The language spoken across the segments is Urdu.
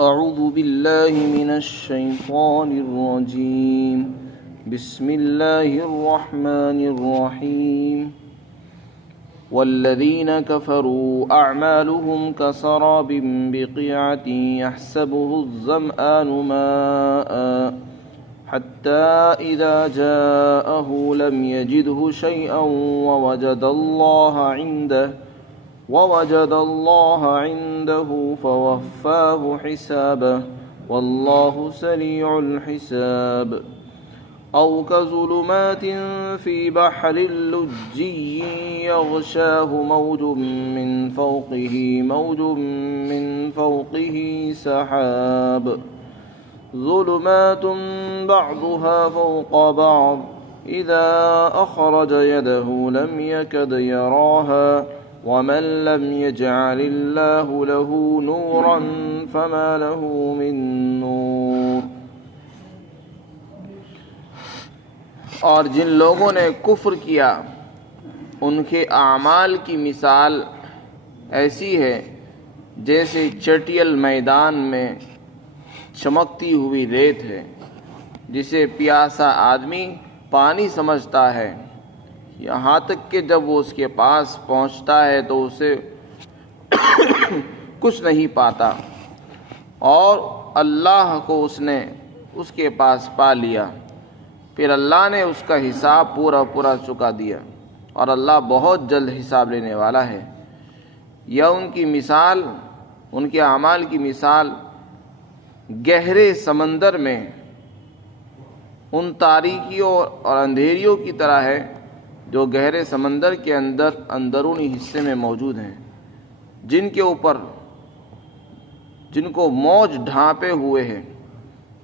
أعوذ بالله من الشيطان الرجيم بسم الله الرحمن الرحيم والذين كفروا أعمالهم كسراب بقيعة يحسبه الظمآن ماء حتى إذا جاءه لم يجده شيئا ووجد الله عنده فوفاه حسابه والله سريع الحساب أو كظلمات في بحر لجي يغشاه موج من فوقه سحاب ظلمات بعضها فوق بعض إذا أخرج يده لم يكد يراها ومن لم يجعل الله له نورا فما له من نور۔ اور جن لوگوں نے کفر کیا ان کے اعمال کی مثال ایسی ہے جیسے چٹیل میدان میں چمکتی ہوئی ریت ہے جسے پیاسا آدمی پانی سمجھتا ہے، یہاں تک کہ جب وہ اس کے پاس پہنچتا ہے تو اسے کچھ نہیں پاتا، اور اللہ کو اس نے اس کے پاس پا لیا، پھر اللہ نے اس کا حساب پورا چکا دیا، اور اللہ بہت جلد حساب لینے والا ہے۔ یا ان کی مثال، ان کے اعمال کی مثال گہرے سمندر میں ان تاریکیوں اور اندھیریوں کی طرح ہے جو گہرے سمندر کے اندرونی حصے میں موجود ہیں، جن کو موج ڈھانپے ہوئے ہے،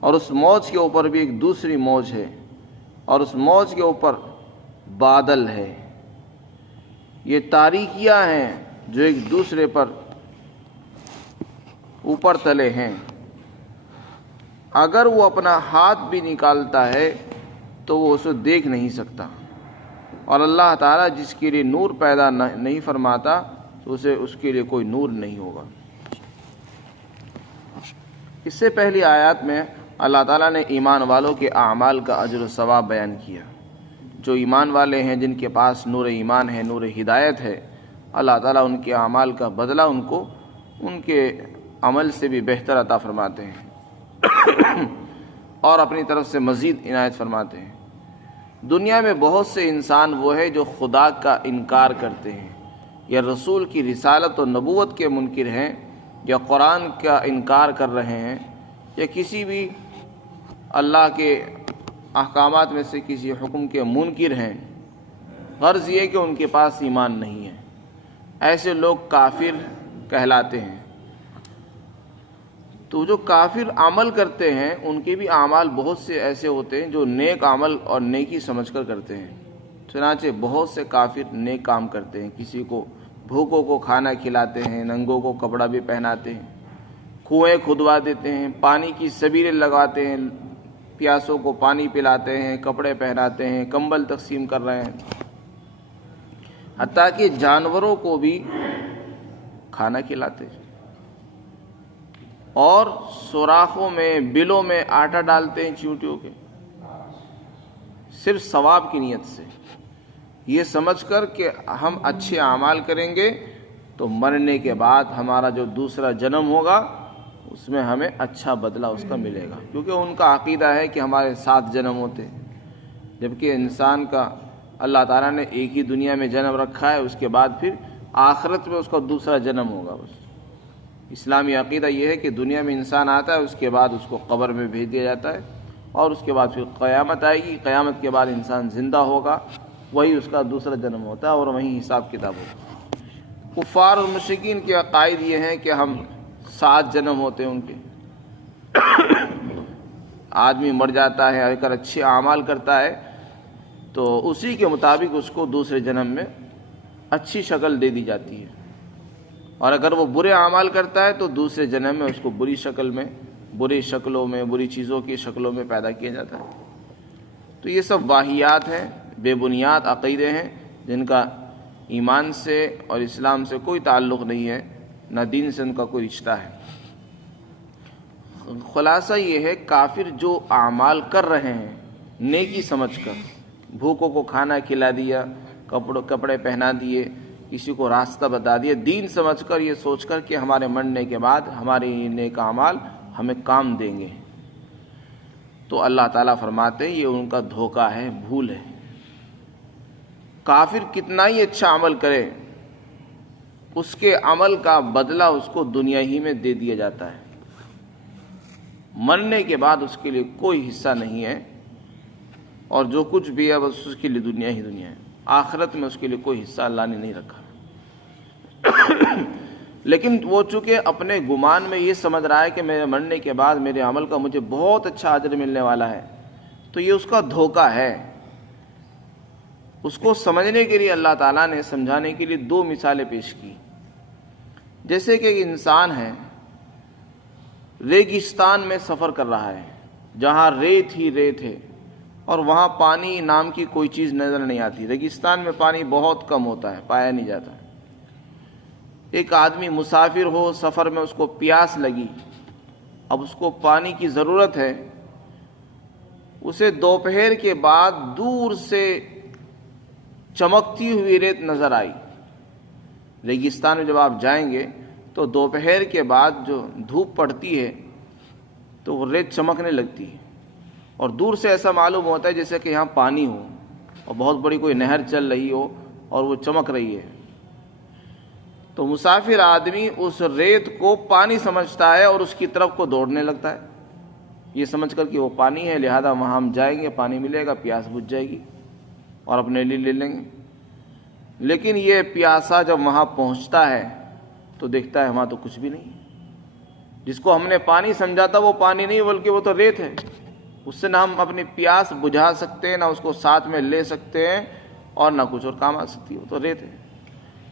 اور اس موج کے اوپر بھی ایک دوسری موج ہے، اور اس موج کے اوپر بادل ہے۔ یہ تاریکیاں ہیں جو ایک دوسرے پر اوپر تلے ہیں، اگر وہ اپنا ہاتھ بھی نکالتا ہے تو وہ اسے دیکھ نہیں سکتا، اور اللہ تعالیٰ جس کے لیے نور پیدا نہیں فرماتا تو اس کے لیے کوئی نور نہیں ہوگا۔ اس سے پہلی آیات میں اللہ تعالیٰ نے ایمان والوں کے اعمال کا اجر و ثواب بیان کیا۔ جو ایمان والے ہیں، جن کے پاس نور ایمان ہے، نور ہدایت ہے، اللہ تعالیٰ ان کے اعمال کا بدلہ ان کو ان کے عمل سے بھی بہتر عطا فرماتے ہیں اور اپنی طرف سے مزید عنایت فرماتے ہیں۔ دنیا میں بہت سے انسان وہ ہے جو خدا کا انکار کرتے ہیں، یا رسول کی رسالت و نبوت کے منکر ہیں، یا قرآن کا انکار کر رہے ہیں، یا کسی بھی اللہ کے احکامات میں سے کسی حکم کے منکر ہیں۔ غرض یہ کہ ان کے پاس ایمان نہیں ہے، ایسے لوگ کافر کہلاتے ہیں۔ تو جو کافر عمل کرتے ہیں ان کے بھی اعمال بہت سے ایسے ہوتے ہیں جو نیک عمل اور نیکی سمجھ کر کرتے ہیں۔ چنانچہ بہت سے کافر نیک کام کرتے ہیں، کسی کو بھوکوں کو کھانا کھلاتے ہیں، ننگوں کو کپڑا بھی پہناتے ہیں، کنویں کھدوا دیتے ہیں، پانی کی سبیلیں لگاتے ہیں، پیاسوں کو پانی پلاتے ہیں، کپڑے پہناتے ہیں، کمبل تقسیم کر رہے ہیں، حتیٰ کہ جانوروں کو بھی کھانا کھلاتے ہیں، اور سوراخوں میں بلوں میں آٹا ڈالتے ہیں چیونٹیوں کے، صرف ثواب کی نیت سے، یہ سمجھ کر کہ ہم اچھے اعمال کریں گے تو مرنے کے بعد ہمارا جو دوسرا جنم ہوگا اس میں ہمیں اچھا بدلہ اس کا ملے گا، کیونکہ ان کا عقیدہ ہے کہ ہمارے 7 جنم ہوتے ہیں، جبکہ انسان کا اللہ تعالیٰ نے ایک ہی دنیا میں جنم رکھا ہے، اس کے بعد پھر آخرت میں اس کا دوسرا جنم ہوگا۔ بس اسلامی عقیدہ یہ ہے کہ دنیا میں انسان آتا ہے، اس کے بعد اس کو قبر میں بھیج دیا جاتا ہے، اور اس کے بعد پھر قیامت آئے گی، قیامت کے بعد انسان زندہ ہوگا، وہی اس کا دوسرا جنم ہوتا ہے، اور وہیں حساب کتاب ہوگا۔ کفار اور مشرکین کے عقائد یہ ہیں کہ ہم 7 جنم ہوتے ہیں ان کے۔ آدمی مر جاتا ہے، اگر اچھے اعمال کرتا ہے تو اسی کے مطابق اس کو دوسرے جنم میں اچھی شکل دے دی جاتی ہے، اور اگر وہ برے اعمال کرتا ہے تو دوسرے جنم میں اس کو بری شکلوں میں بری چیزوں کی شکلوں میں پیدا کیا جاتا ہے۔ تو یہ سب واہیات ہیں، بے بنیاد عقیدے ہیں، جن کا ایمان سے اور اسلام سے کوئی تعلق نہیں ہے، نہ دین سے ان کا کوئی رشتہ ہے۔ خلاصہ یہ ہے کافر جو اعمال کر رہے ہیں نیکی سمجھ کر، بھوکوں کو کھانا کھلا دیا، کپڑے پہنا دیے، کسی کو راستہ بتا دیا، دین سمجھ کر، یہ سوچ کر کہ ہمارے مرنے کے بعد ہمارے یہ نیک اعمال ہمیں کام دیں گے، تو اللہ تعالیٰ فرماتے ہیں یہ ان کا دھوکہ ہے، بھول ہے۔ کافر کتنا ہی اچھا عمل کرے، اس کے عمل کا بدلہ اس کو دنیا ہی میں دے دیا جاتا ہے، مرنے کے بعد اس کے لیے کوئی حصہ نہیں ہے، اور جو کچھ بھی ہے بس اس کے لیے دنیا ہی دنیا ہے، آخرت میں اس کے لیے کوئی حصہ اللہ نے نہیں رکھا۔ لیکن وہ چونکہ اپنے گمان میں یہ سمجھ رہا ہے کہ میرے مرنے کے بعد میرے عمل کا مجھے بہت اچھا اجر ملنے والا ہے، تو یہ اس کا دھوکہ ہے۔ اس کو سمجھنے کے لیے اللہ تعالیٰ نے سمجھانے کے لیے دو مثالیں پیش کی۔ جیسے کہ ایک انسان ہے، ریگستان میں سفر کر رہا ہے، جہاں ریت ہی ریت ہے، اور وہاں پانی نام کی کوئی چیز نظر نہیں آتی۔ ریگستان میں پانی بہت کم ہوتا ہے، پایا نہیں جاتا۔ ایک آدمی مسافر ہو، سفر میں اس کو پیاس لگی، اب اس کو پانی کی ضرورت ہے، اسے دوپہر کے بعد دور سے چمکتی ہوئی ریت نظر آئی۔ ریگستان میں جب آپ جائیں گے تو دوپہر کے بعد جو دھوپ پڑتی ہے تو وہ ریت چمکنے لگتی ہے، اور دور سے ایسا معلوم ہوتا ہے جیسے کہ یہاں پانی ہو اور بہت بڑی کوئی نہر چل رہی ہو اور وہ چمک رہی ہے۔ تو مسافر آدمی اس ریت کو پانی سمجھتا ہے اور اس کی طرف کو دوڑنے لگتا ہے، یہ سمجھ کر کہ وہ پانی ہے، لہذا وہاں ہم جائیں گے، پانی ملے گا، پیاس بجھ جائے گی اور اپنے لیے لے لیں گے۔ لیکن یہ پیاسا جب وہاں پہنچتا ہے تو دیکھتا ہے وہاں تو کچھ بھی نہیں، جس کو ہم نے پانی سمجھا تھا وہ پانی نہیں بلکہ وہ تو ریت ہے، اس سے نہ ہم اپنی پیاس بجھا سکتے ہیں، نہ اس کو ساتھ میں لے سکتے ہیں، اور نہ کچھ اور کام آ سکتی ہے، وہ تو ریت ہے۔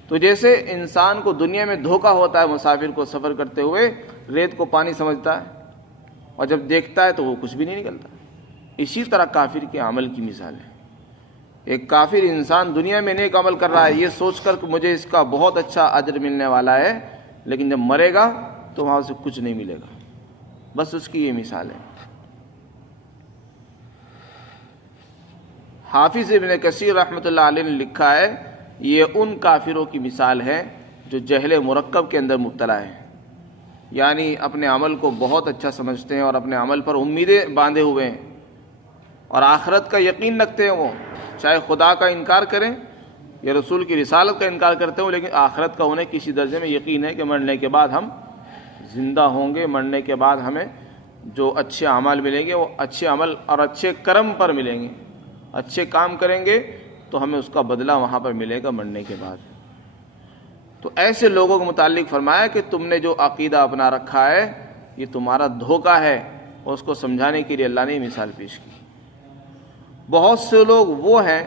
تو جیسے انسان کو دنیا میں دھوکہ ہوتا ہے، مسافر کو سفر کرتے ہوئے ریت کو پانی سمجھتا ہے اور جب دیکھتا ہے تو وہ کچھ بھی نہیں نکلتا، اسی طرح کافر کے عمل کی مثال ہے۔ ایک کافر انسان دنیا میں نیک عمل کر رہا ہے یہ سوچ کر کہ مجھے اس کا بہت اچھا اجر ملنے والا ہے، لیکن جب مرے گا تو وہاں سے کچھ نہیں ملے گا، بس اس کی یہ مثال ہے۔ حافظ ابن کثیر رحمۃ اللہ علیہ نے لکھا ہے یہ ان کافروں کی مثال ہے جو جہل مرکب کے اندر مبتلا ہے، یعنی اپنے عمل کو بہت اچھا سمجھتے ہیں اور اپنے عمل پر امیدیں باندھے ہوئے ہیں اور آخرت کا یقین رکھتے ہیں، وہ چاہے خدا کا انکار کریں یا رسول کی رسالت کا انکار کرتے ہوں، لیکن آخرت کا انہیں کسی درجے میں یقین ہے کہ مرنے کے بعد ہم زندہ ہوں گے، مرنے کے بعد ہمیں جو اچھے اعمال ملیں گے وہ اچھے عمل اور اچھے کرم پر ملیں گے، اچھے کام کریں گے تو ہمیں اس کا بدلہ وہاں پر ملے گا مرنے کے بعد۔ تو ایسے لوگوں کے متعلق فرمایا کہ تم نے جو عقیدہ اپنا رکھا ہے یہ تمہارا دھوکہ ہے، اور اس کو سمجھانے کے لیے اللہ نے مثال پیش کی۔ بہت سے لوگ وہ ہیں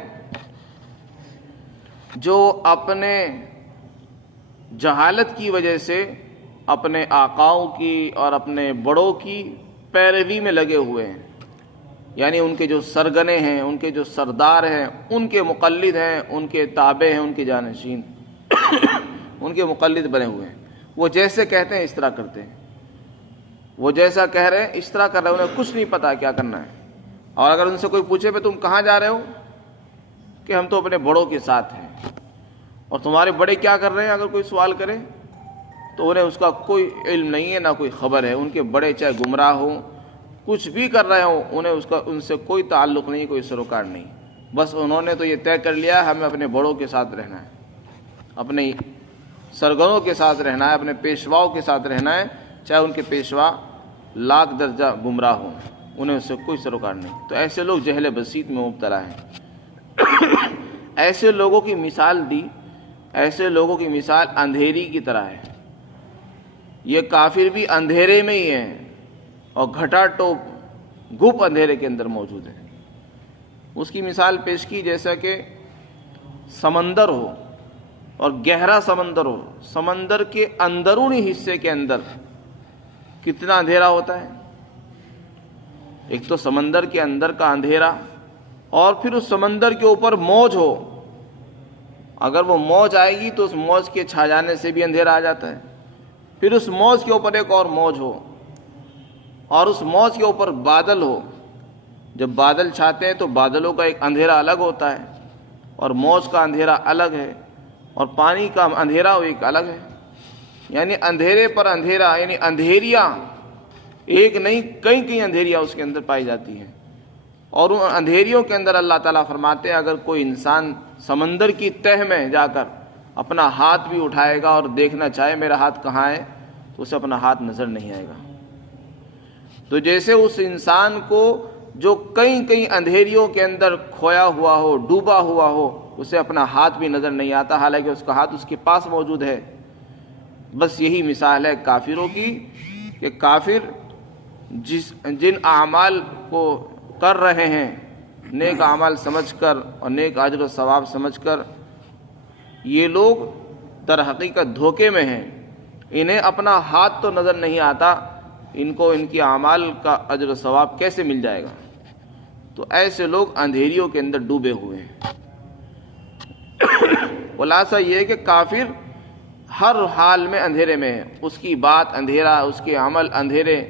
جو اپنے جہالت کی وجہ سے اپنے آقاؤں کی اور اپنے بڑوں کی پیروی میں لگے ہوئے ہیں، یعنی ان کے جو سرگنے ہیں، ان کے جو سردار ہیں، ان کے مقلد ہیں، ان کے تابع ہیں، ان کے جانشین ان کے مقلد بنے ہوئے ہیں۔ وہ جیسے کہتے ہیں اس طرح کرتے ہیں، وہ جیسا کہہ رہے ہیں اس طرح کر رہے ہیں، انہیں کچھ نہیں پتا کیا کرنا ہے۔ اور اگر ان سے کوئی پوچھے پہ تم کہاں جا رہے ہو، کہ ہم تو اپنے بڑوں کے ساتھ ہیں، اور تمہارے بڑے کیا کر رہے ہیں اگر کوئی سوال کرے تو انہیں اس کا کوئی علم نہیں ہے، نہ کوئی خبر ہے۔ ان کے بڑے چاہے گمراہ ہوں، کچھ بھی کر رہے ہوں، انہیں ان سے کوئی تعلق نہیں، کوئی سروکار نہیں، بس انہوں نے تو یہ طے کر لیا ہمیں اپنے بڑوں کے ساتھ رہنا ہے، اپنے سرگنوں کے ساتھ رہنا ہے، اپنے پیشواؤں کے ساتھ رہنا ہے، چاہے ان کے پیشوا لاکھ درجہ گمراہ ہوں، انہیں اس سے کوئی سروکار نہیں۔ تو ایسے لوگ جہل بسیط میں مبتلا ہیں۔ ایسے لوگوں کی مثال دی، ایسے لوگوں کی مثال اندھیری کی طرح ہے۔ یہ کافر بھی اندھیرے میں ہی ہیں اور گھٹا ٹوپ گھپ اندھیرے کے اندر موجود ہے۔ اس کی مثال پیش کی جیسا کہ سمندر ہو اور گہرا سمندر ہو، سمندر کے اندرونی حصے کے اندر کتنا اندھیرا ہوتا ہے۔ ایک تو سمندر کے اندر کا اندھیرا، اور پھر اس سمندر کے اوپر موج ہو، اگر وہ موج آئے گی تو اس موج کے چھا جانے سے بھی اندھیرا آ جاتا ہے، پھر اس موج کے اوپر ایک اور موج ہو، اور اس موج کے اوپر بادل ہو. جب بادل چھاتے ہیں تو بادلوں کا ایک اندھیرا الگ ہوتا ہے اور موج کا اندھیرا الگ ہے اور پانی کا اندھیرا وہ ایک الگ ہے. یعنی اندھیرے پر اندھیرا، یعنی اندھیریاں ایک نہیں کئی اندھیریاں اس کے اندر پائی جاتی ہیں. اور ان اندھیریوں کے اندر اللہ تعالیٰ فرماتے ہیں اگر کوئی انسان سمندر کی تہ میں جا کر اپنا ہاتھ بھی اٹھائے گا اور دیکھنا چاہے میرا ہاتھ کہاں ہے تو اسے اپنا ہاتھ نظر نہیں آئے گا. تو جیسے اس انسان کو جو کئی اندھیریوں کے اندر کھویا ہوا ہو، ڈوبا ہوا ہو، اسے اپنا ہاتھ بھی نظر نہیں آتا حالانکہ اس کا ہاتھ اس کے پاس موجود ہے. بس یہی مثال ہے کافروں کی کہ کافر جن اعمال کو کر رہے ہیں نیک اعمال سمجھ کر اور نیک اجر و ثواب سمجھ کر، یہ لوگ در حقیقت دھوکے میں ہیں. انہیں اپنا ہاتھ تو نظر نہیں آتا، ان کو ان کی اعمال کا اجر و ثواب کیسے مل جائے گا؟ تو ایسے لوگ اندھیریوں کے اندر ڈوبے ہوئے ہیں. خلاصہ یہ ہے کہ کافر ہر حال میں اندھیرے میں ہے. اس کی بات اندھیرا، اس کے عمل اندھیرے،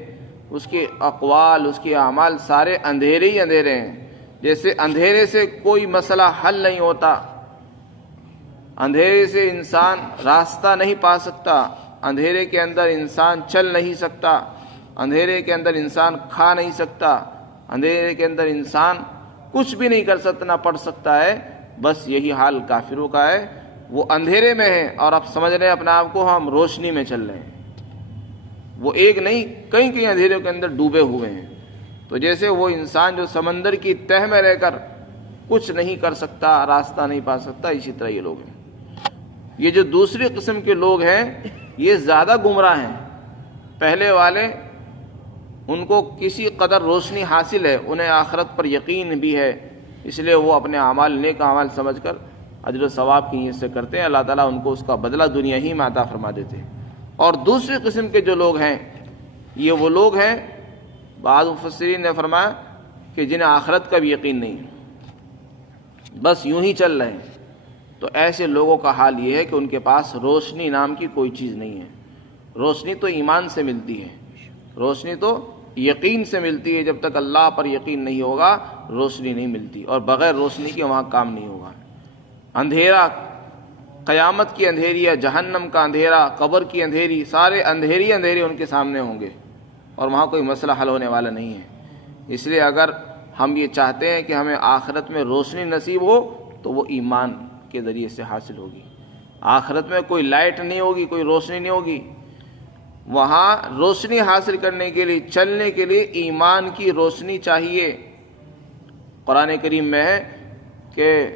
اس کے اقوال، اس کے اعمال سارے اندھیرے ہی اندھیرے ہیں. جیسے اندھیرے سے کوئی مسئلہ حل نہیں ہوتا، اندھیرے سے انسان راستہ نہیں پا سکتا، اندھیرے کے اندر انسان چل نہیں سکتا، اندھیرے کے اندر انسان کھا نہیں سکتا، اندھیرے کے اندر انسان کچھ بھی نہیں کر سکتا، نہ پڑھ سکتا ہے. بس یہی حال کافروں کا ہے. وہ اندھیرے میں ہیں اور اب سمجھ رہے ہیں اپنے آپ کو ہم روشنی میں چل رہے ہیں. وہ ایک نہیں کئی اندھیروں کے اندر ڈوبے ہوئے ہیں. تو جیسے وہ انسان جو سمندر کی تہ میں رہ کر کچھ نہیں کر سکتا، راستہ نہیں پا سکتا، اسی طرح یہ لوگ ہیں. یہ جو دوسری قسم کے لوگ ہیں یہ زیادہ گمراہ ہیں. پہلے والے ان کو کسی قدر روشنی حاصل ہے، انہیں آخرت پر یقین بھی ہے، اس لیے وہ اپنے اعمال نیک اعمال سمجھ کر اجر و ثواب کی نیت سے کرتے ہیں. اللہ تعالیٰ ان کو اس کا بدلہ دنیا ہی میں عطا فرما دیتے ہیں. اور دوسری قسم کے جو لوگ ہیں یہ وہ لوگ ہیں، بعض مفسرین نے فرمایا کہ جنہیں آخرت کا بھی یقین نہیں، بس یوں ہی چل رہے ہیں. تو ایسے لوگوں کا حال یہ ہے کہ ان کے پاس روشنی نام کی کوئی چیز نہیں ہے. روشنی تو ایمان سے ملتی ہے، روشنی تو یقین سے ملتی ہے. جب تک اللہ پر یقین نہیں ہوگا روشنی نہیں ملتی، اور بغیر روشنی کے وہاں کام نہیں ہوگا. اندھیرا، قیامت کی اندھیری، جہنم کا اندھیرا، قبر کی اندھیری، سارے اندھیری ان کے سامنے ہوں گے اور وہاں کوئی مسئلہ حل ہونے والا نہیں ہے. اس لیے اگر ہم یہ چاہتے ہیں کہ ہمیں آخرت میں روشنی نصیب ہو تو وہ ایمان کے ذریعے سے حاصل ہوگی. آخرت میں کوئی لائٹ نہیں ہوگی، کوئی روشنی نہیں ہوگی. وہاں روشنی حاصل کرنے کے لیے، چلنے کے لیے ایمان کی روشنی چاہیے. قرآن کریم میں ہے کہ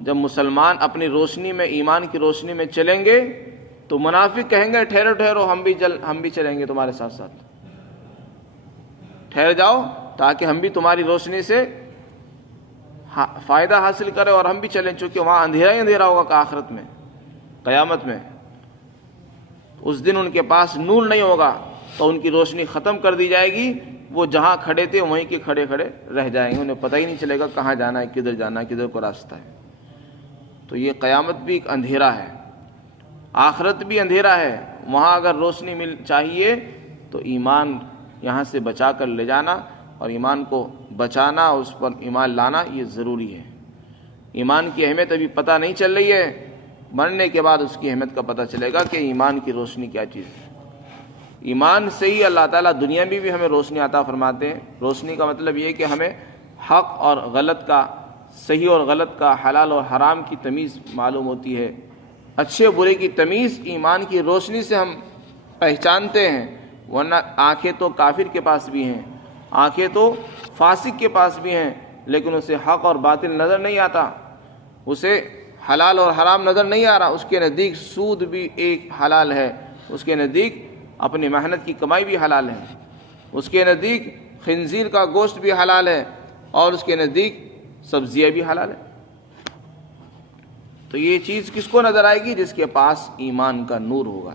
جب مسلمان اپنی روشنی میں، ایمان کی روشنی میں چلیں گے تو منافق کہیں گے ٹھہرو ہم بھی چلیں گے تمہارے ساتھ ساتھ، ٹھہر جاؤ تاکہ ہم بھی تمہاری روشنی سے فائدہ حاصل کریں اور ہم بھی چلیں، چونکہ وہاں اندھیرا ہی اندھیرا ہوگا کہ آخرت میں، قیامت میں اس دن ان کے پاس نور نہیں ہوگا تو ان کی روشنی ختم کر دی جائے گی. وہ جہاں کھڑے تھے وہیں کے کھڑے رہ جائیں گے، انہیں پتہ ہی نہیں چلے گا کہاں جانا ہے، کدھر جانا ہے، کدھر کو راستہ ہے. تو یہ قیامت بھی ایک اندھیرا ہے، آخرت بھی اندھیرا ہے. وہاں اگر روشنی چاہیے تو ایمان یہاں سے بچا کر لے جانا اور ایمان کو بچانا، اس پر ایمان لانا یہ ضروری ہے. ایمان کی اہمیت ابھی پتہ نہیں چل رہی ہے، مرنے کے بعد اس کی اہمیت کا پتہ چلے گا کہ ایمان کی روشنی کیا چیز ہے. ایمان سے ہی اللہ تعالیٰ دنیا میں بھی ہمیں روشنی عطا فرماتے ہیں. روشنی کا مطلب یہ ہے کہ ہمیں حق اور غلط کا، صحیح اور غلط کا، حلال اور حرام کی تمیز معلوم ہوتی ہے. اچھے برے کی تمیز ایمان کی روشنی سے ہم پہچانتے ہیں. ورنہ آنکھیں تو کافر کے پاس بھی ہیں، آنکھیں تو فاسق کے پاس بھی ہیں، لیکن اسے حق اور باطل نظر نہیں آتا، اسے حلال اور حرام نظر نہیں آ رہا. اس کے نزدیک سود بھی ایک حلال ہے، اس کے نزدیک اپنی محنت کی کمائی بھی حلال ہے، اس کے نزدیک خنزیر کا گوشت بھی حلال ہے، اور اس کے نزدیک سبزیاں بھی حلال ہے. تو یہ چیز کس کو نظر آئے گی؟ جس کے پاس ایمان کا نور ہوگا،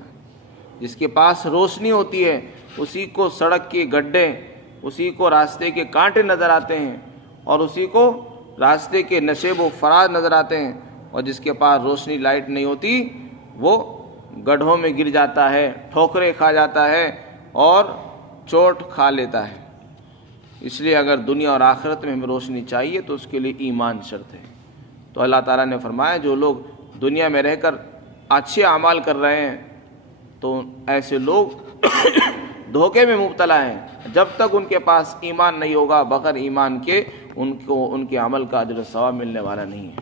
جس کے پاس روشنی ہوتی ہے. اسی کو سڑک کے گڈھے، اسی کو راستے کے کانٹے نظر آتے ہیں، اور اسی کو راستے کے نشیب و فراز نظر آتے ہیں. اور جس کے پاس روشنی، لائٹ نہیں ہوتی، وہ گڈھوں میں گر جاتا ہے، ٹھوکریں کھا جاتا ہے اور چوٹ کھا لیتا ہے۔ اس لیے اگر دنیا اور آخرت میں ہمیں روشنی چاہیے تو اس کے لیے ایمان شرط ہے۔ تو اللہ تعالیٰ نے فرمایا جو لوگ دنیا میں رہ کر اچھے اعمال کر رہے ہیں تو ایسے لوگ دھوکے میں مبتلا ہیں، جب تک ان کے پاس ایمان نہیں ہوگا بغیر ایمان کے ان کے عمل کا اجر و ثواب ملنے والا نہیں ہے۔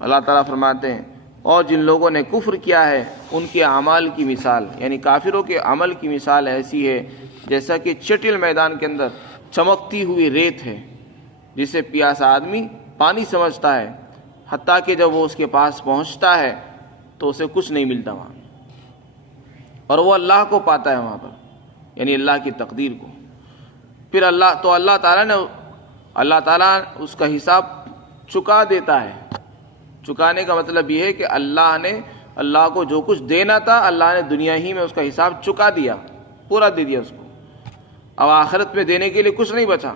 اللہ تعالیٰ فرماتے ہیں اور جن لوگوں نے کفر کیا ہے ان کے اعمال کی مثال، یعنی کافروں کے عمل کی مثال ایسی ہے جیسا کہ چٹل میدان کے اندر چمکتی ہوئی ریت ہے، جسے پیاسا آدمی پانی سمجھتا ہے، حتیٰ کہ جب وہ اس کے پاس پہنچتا ہے تو اسے کچھ نہیں ملتا وہاں، اور وہ اللہ کو پاتا ہے وہاں پر، یعنی اللہ کی تقدیر کو۔ پھر اللہ تعالیٰ اس کا حساب چکا دیتا ہے۔ چکانے کا مطلب یہ ہے کہ اللہ کو جو کچھ دینا تھا اللہ نے دنیا ہی میں اس کا حساب چکا دیا، پورا دے دیا اس کو، اب آخرت میں دینے کے لیے کچھ نہیں بچا،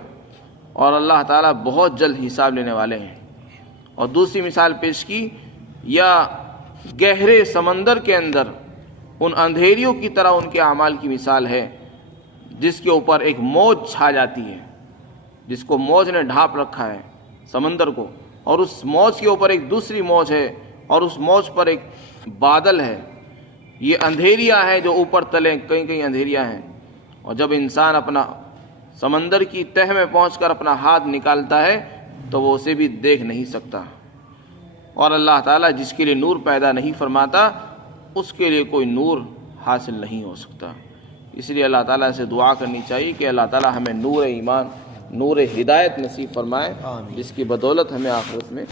اور اللہ تعالیٰ بہت جلد حساب لینے والے ہیں۔ اور دوسری مثال پیش کی، یا گہرے سمندر کے اندر ان اندھیریوں کی طرح ان کے اعمال کی مثال ہے جس کے اوپر ایک موج چھا جاتی ہے، جس کو موج نے ڈھانپ رکھا ہے سمندر کو، اور اس موج کے اوپر ایک دوسری موج ہے، اور اس موج پر ایک بادل ہے۔ یہ اندھیریاں ہیں جو اوپر تلے کہیں کہیں اندھیریاں ہیں، اور جب انسان اپنا سمندر کی تہ میں پہنچ کر اپنا ہاتھ نکالتا ہے تو وہ اسے بھی دیکھ نہیں سکتا۔ اور اللہ تعالیٰ جس کے لیے نور پیدا نہیں فرماتا اس کے لیے کوئی نور حاصل نہیں ہو سکتا۔ اس لیے اللہ تعالیٰ سے دعا کرنی چاہیے کہ اللہ تعالیٰ ہمیں نور ایمان، نور ہدایت نصیب فرمائے، جس کی بدولت ہمیں آخرت میں